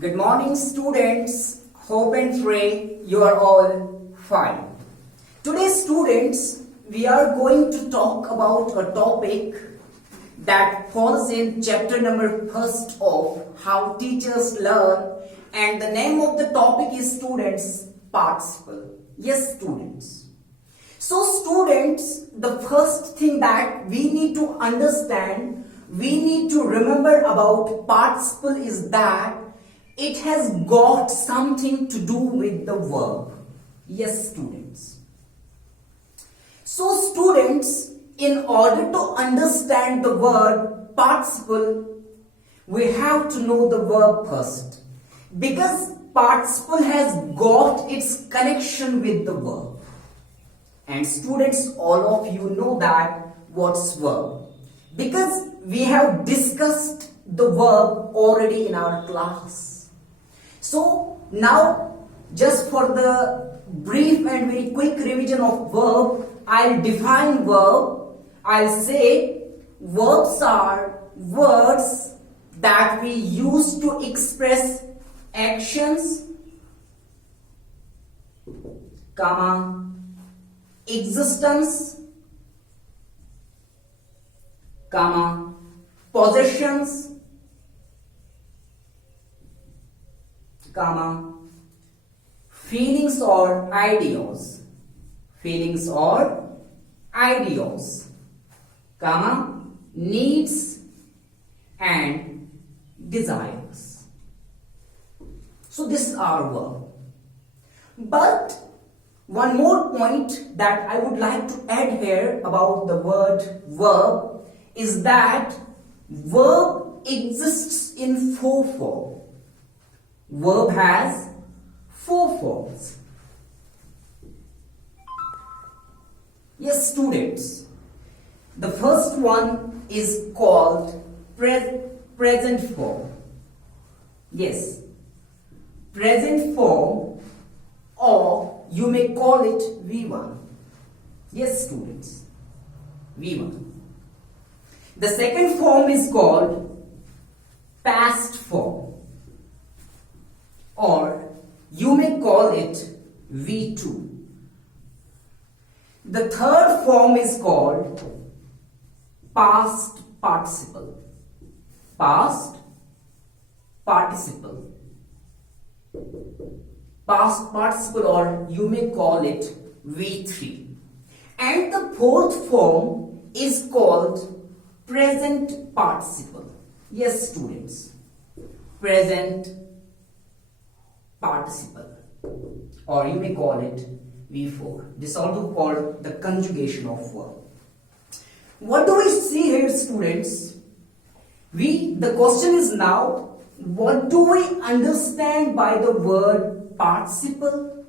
Good morning, students. Hope and pray you are all fine. Today, students, we are going to talk about a topic that falls in chapter number first of How Teachers Learn, and the name of the topic is, students, participle. Yes, students. So, students, the first thing that we need to understand, we need to remember about participle is that it has got something to do with the verb. Yes, students. So, students, in order to understand the word participle, we have to know the verb first. Because participle has got its connection with the verb. And students, all of you know that what's verb. Because we have discussed the verb already in our class. So now, just for the brief and very quick revision of verb, I'll define verb. I'll say verbs are words that we use to express actions, comma, existence, comma, possessions, comma, feelings or ideas, comma, needs and desires. So this is our verb. But one more point that I would like to add here about the word verb is that verb exists in four forms. Verb has four forms. Yes, students. The first one is called present form. Yes, present form, or you may call it V1. Yes, students, V1. The second form is called past form, or you may call it V2. The third form is called past participle. Past participle, or you may call it V3. And the fourth form is called present participle. Yes, students, present participle, or you may call it V4. This is also called the conjugation of verb. What do we see here, students? The question is now, what do we understand by the word participle?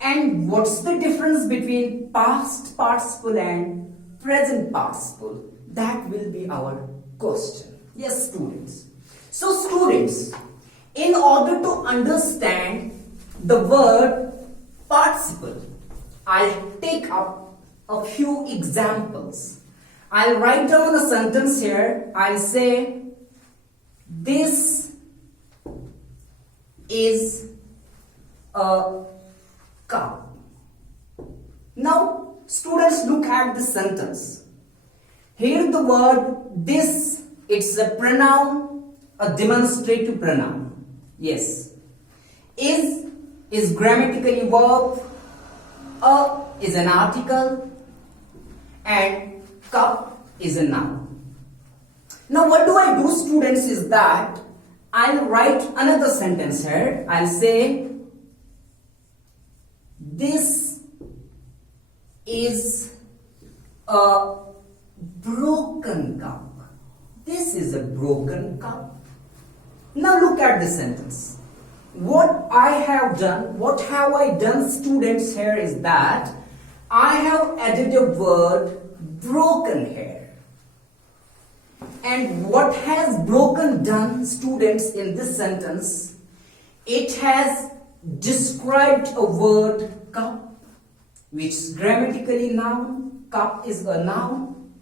And what's the difference between past participle and present participle? That will be our question. Yes, students. So, students, in order to understand the word participle, I'll take up a few examples. I'll write down a sentence here. I'll say, this is a cup. Now, students, look at the sentence. Here the word this, it's a pronoun, a demonstrative pronoun. Yes. Is grammatically verb, a is an article, and cup is a noun. Now what do I do, students, is that I'll write another sentence here. I'll say, this is a broken cup. This is a broken cup. Now look at the sentence. What have I done, students, here is that I have added a word broken here. And what has broken done, students, in this sentence? It has described a word cup, which is grammatically noun. Cup is a noun.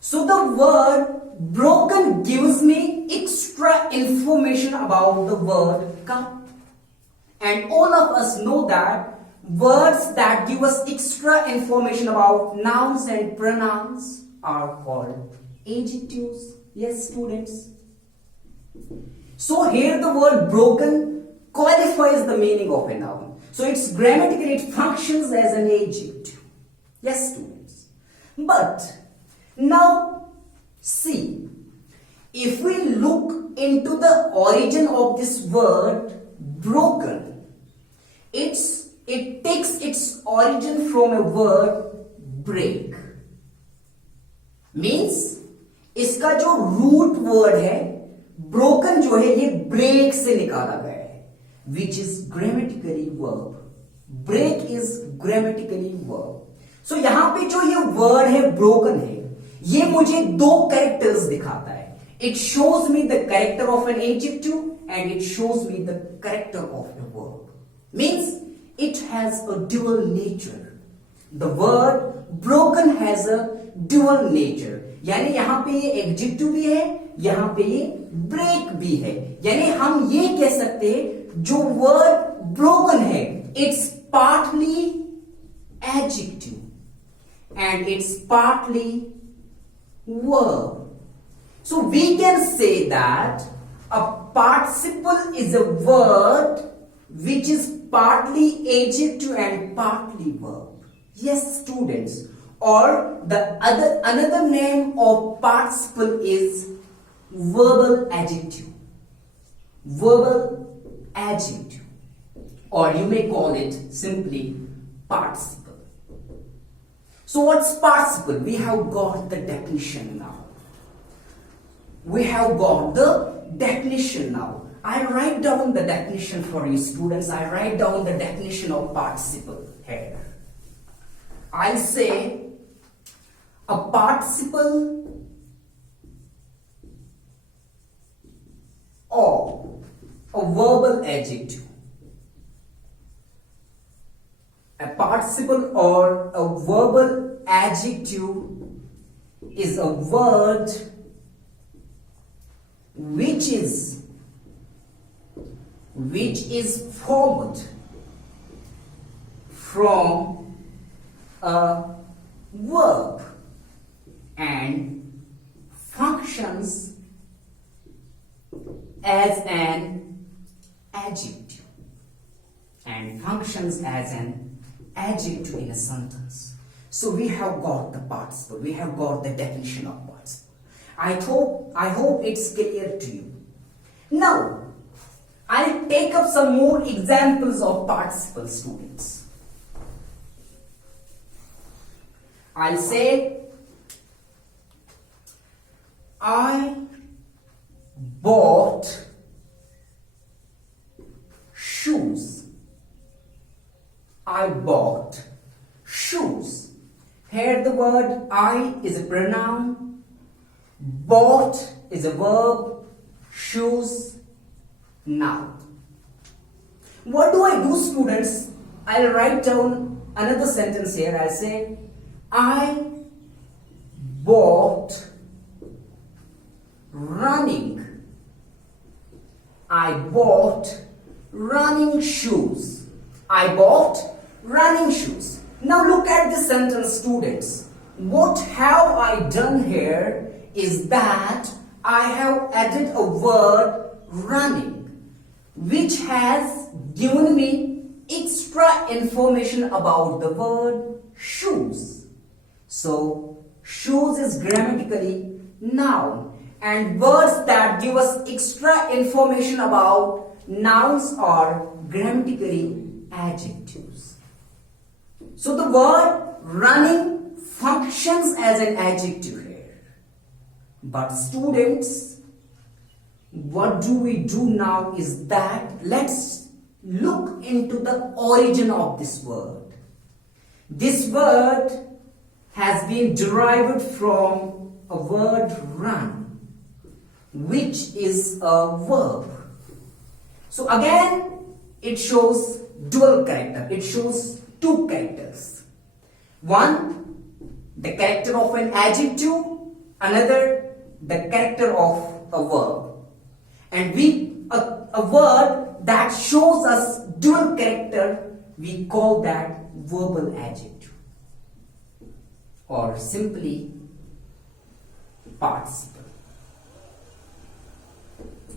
So the word broken gives me extra information about the word cup. And all of us know that words that give us extra information about nouns and pronouns are called adjectives. Yes, students. So here the word broken qualifies the meaning of a noun. So it's grammatically, it functions as an adjective. Yes, students. But now see, if we look into the origin of this word broken, it takes its origin from a word break. Means इसका जो root word है broken जो है ये break से निकाला गया है, which is grammatically verb. Break is grammatically verb. So यहाँ पे जो ये word है broken है, ये मुझे दो characters दिखाता है. It shows me the character of an adjective and it shows me the character of the verb. Means it has a dual nature. The word broken has a dual nature. यानी यहाँ पे ये adjective भी है, यहाँ पे ये break भी है. यानी हम ये कह सकते हैं जो word broken है, it's partly adjective and it's partly verb. So we can say that a participle is a word which is partly adjective and partly verb. Yes, students. Or another name of participle is verbal adjective. Verbal adjective. Or you may call it simply participle. So what's participle? We have got the definition now. We have got the definition now. I write down the definition for you students. I write down the definition of participle here. I say a participle or a verbal adjective. A participle or a verbal adjective is a word which is formed from a verb and functions as an adjective in a sentence. So we have got the participle, we have got the definition of participle. I hope it's clear to you. Now I'll take up some more examples of participle, students. I'll say I bought shoes. I bought shoes. Here the word I is a pronoun, bought is a verb, shoes noun. What do I do, students? I'll write down another sentence here. I'll say I bought running. I bought running shoes. I bought running shoes. Now look at this sentence, students. What have I done here is that I have added a word running, which has given me extra information about the word shoes. So shoes is grammatically noun, and words that give us extra information about nouns are grammatically adjectives. So the word running functions as an adjective here. But students, what do we do now is that let's look into the origin of this word. This word has been derived from a word run, which is a verb. So again, it shows dual character. It shows two characters. One, the character of an adjective, another, the character of a verb. and a word that shows us dual character, we call that verbal adjective, or simply participle.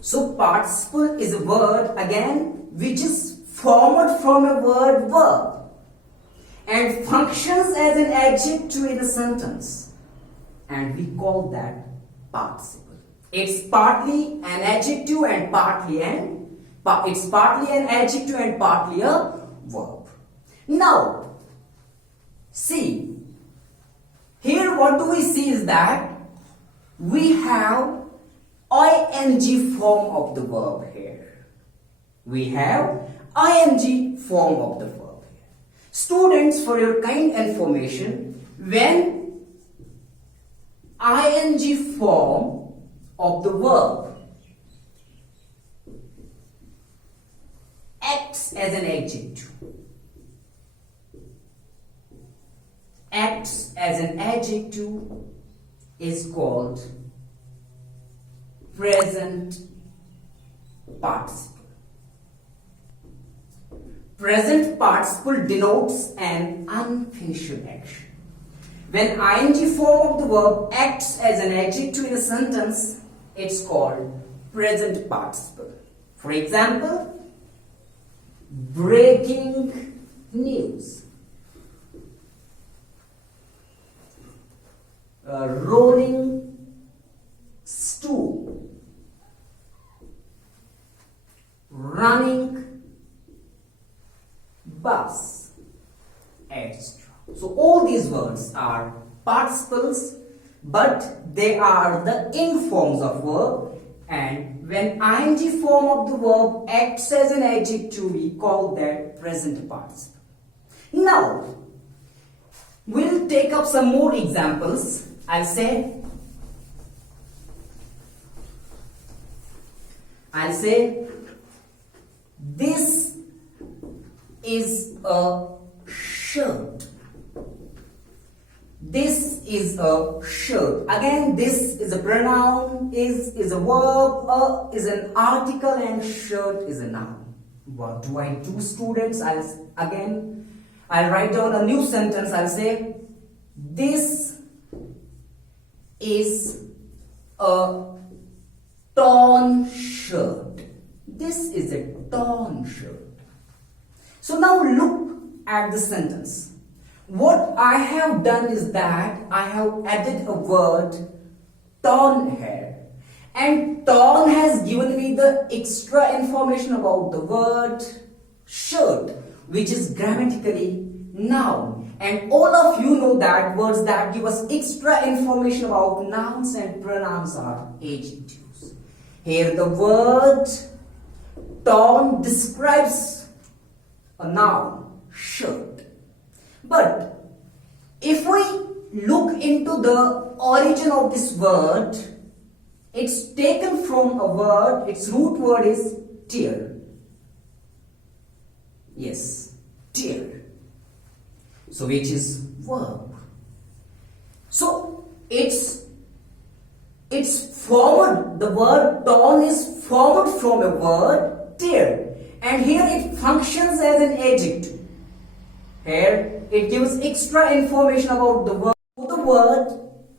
So participle is a word again which is formed from a word verb and functions as an adjective in a sentence, and we call that participle. It's partly an adjective and partly a verb. Now, see, here what do we see is that we have ing form of the verb here. We have ing form of the verb here. Students, for your kind information, when ing form of the verb acts as an adjective, is called present participle. Present participle denotes an unfinished action. When ing form of the verb acts as an adjective in a sentence, it's called present participle. For example, breaking news, rolling stool, running bus, etc. So all these words are participles, but they are the ing forms of verb, and when ing form of the verb acts as an adjective, we call that present participle. Now, we'll take up some more examples. I'll say, this is a shirt. This is a shirt. Again, this is a pronoun, is a verb, is an article, and shirt is a noun. What do I do, students? I'll write down a new sentence. I'll say, this is a torn shirt. This is a torn shirt. So now look at the sentence. What I have done is that I have added a word torn here, and torn has given me the extra information about the word shirt, which is grammatically noun. And all of you know that words that give us extra information about nouns and pronouns are adjectives. Here the word torn describes a noun, shirt. But if we look into the origin of this word, it's taken from a word, its root word is tear. Yes, tear. So which is verb. So it's formed, the word torn is formed from a word tear, and here it functions as an adjective. Here it gives extra information about the word. The word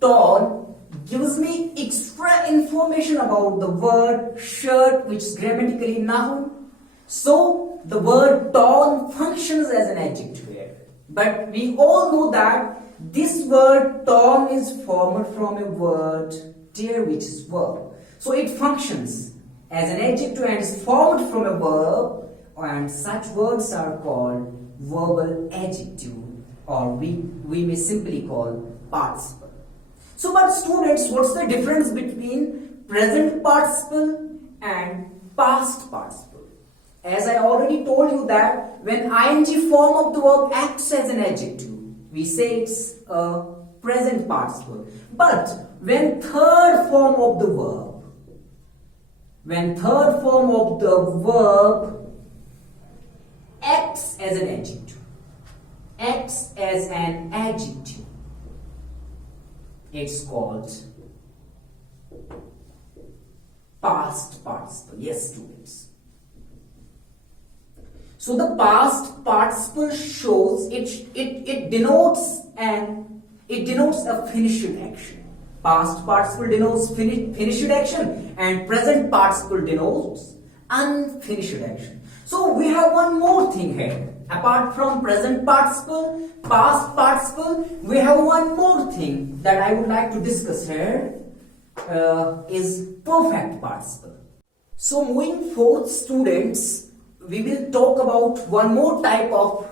torn gives me extra information about the word shirt, which is grammatically noun. So the word torn functions as an adjective here. But we all know that this word torn is formed from a word tear, which is verb. So it functions as an adjective and is formed from a verb, and such words are called verbal adjective, or we may simply call participle. So, but students, what's the difference between present participle and past participle? As I already told you that when ing form of the verb acts as an adjective, we say it's a present participle. But when third form of the verb acts as an adjective, it's called past participle. Yes, students. So the past participle shows it denotes a finished action. Past participle denotes finished action and present participle denotes unfinished action. So we have one more thing here. Apart from present participle, past participle, we have one more thing that I would like to discuss here is perfect participle. So moving forth, students, we will talk about one more type of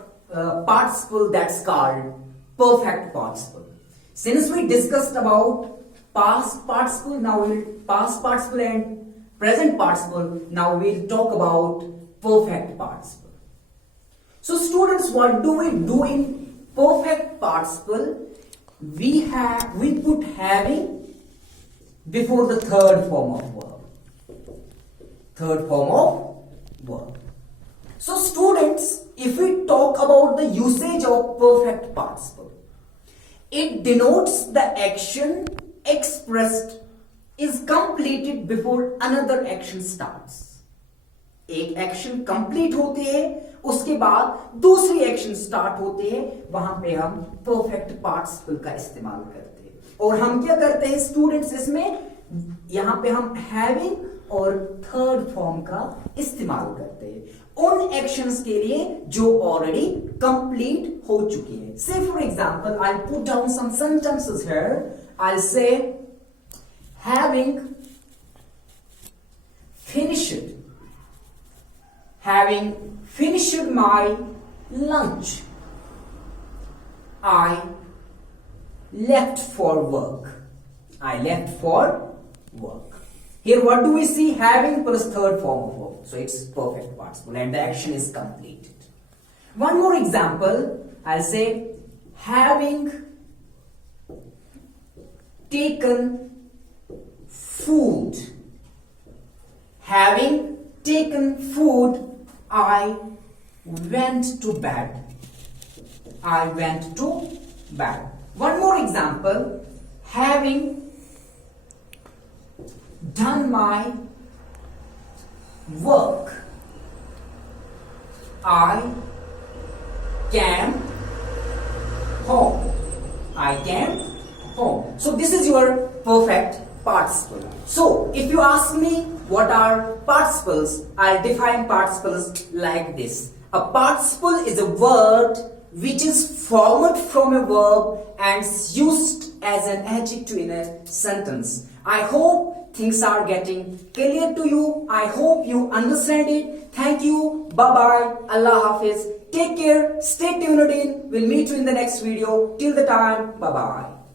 participle that's called perfect participle. Since we discussed about past participle, now we will past participle and present participle, now we'll talk about perfect participle. So students, what do we do in perfect participle? We put having before the third form of verb. Third form of verb. So students, if we talk about the usage of perfect participle, it denotes the action expressed is completed before another action starts. एक action complete होते हैं, उसके बाद दूसरी action start होते हैं, वहां पे हम परफेक्ट पार्टिसिपल का इस्तेमाल करते हैं. और हम क्या करते हैं स्टूडेंट्स, इसमें यहां पे हम हैविंग और थर्ड फॉर्म का इस्तेमाल करते हैं उन एक्शंस के लिए जो ऑलरेडी कंप्लीट हो चुकी है. Say for example, I put down some sentences here. I say having finished. Having finished my lunch, I left for work. I left for work. Here what do we see? Having plus third form of verb. So it's perfect participle and the action is completed. One more example. I'll say having taken food. Having taken food, I went to bed. I went to bed. One more example. Having done my work, I came home. I came home. So this is your perfect participle. So if you ask me what are participles, I'll define participles like this. A participle is a word which is formed from a verb and used as an adjective in a sentence. I hope things are getting clear to you. I hope you understand it. Thank you. Bye bye. Allah Hafiz. Take care. Stay tuned in. We'll meet you in the next video. Till the time. Bye bye.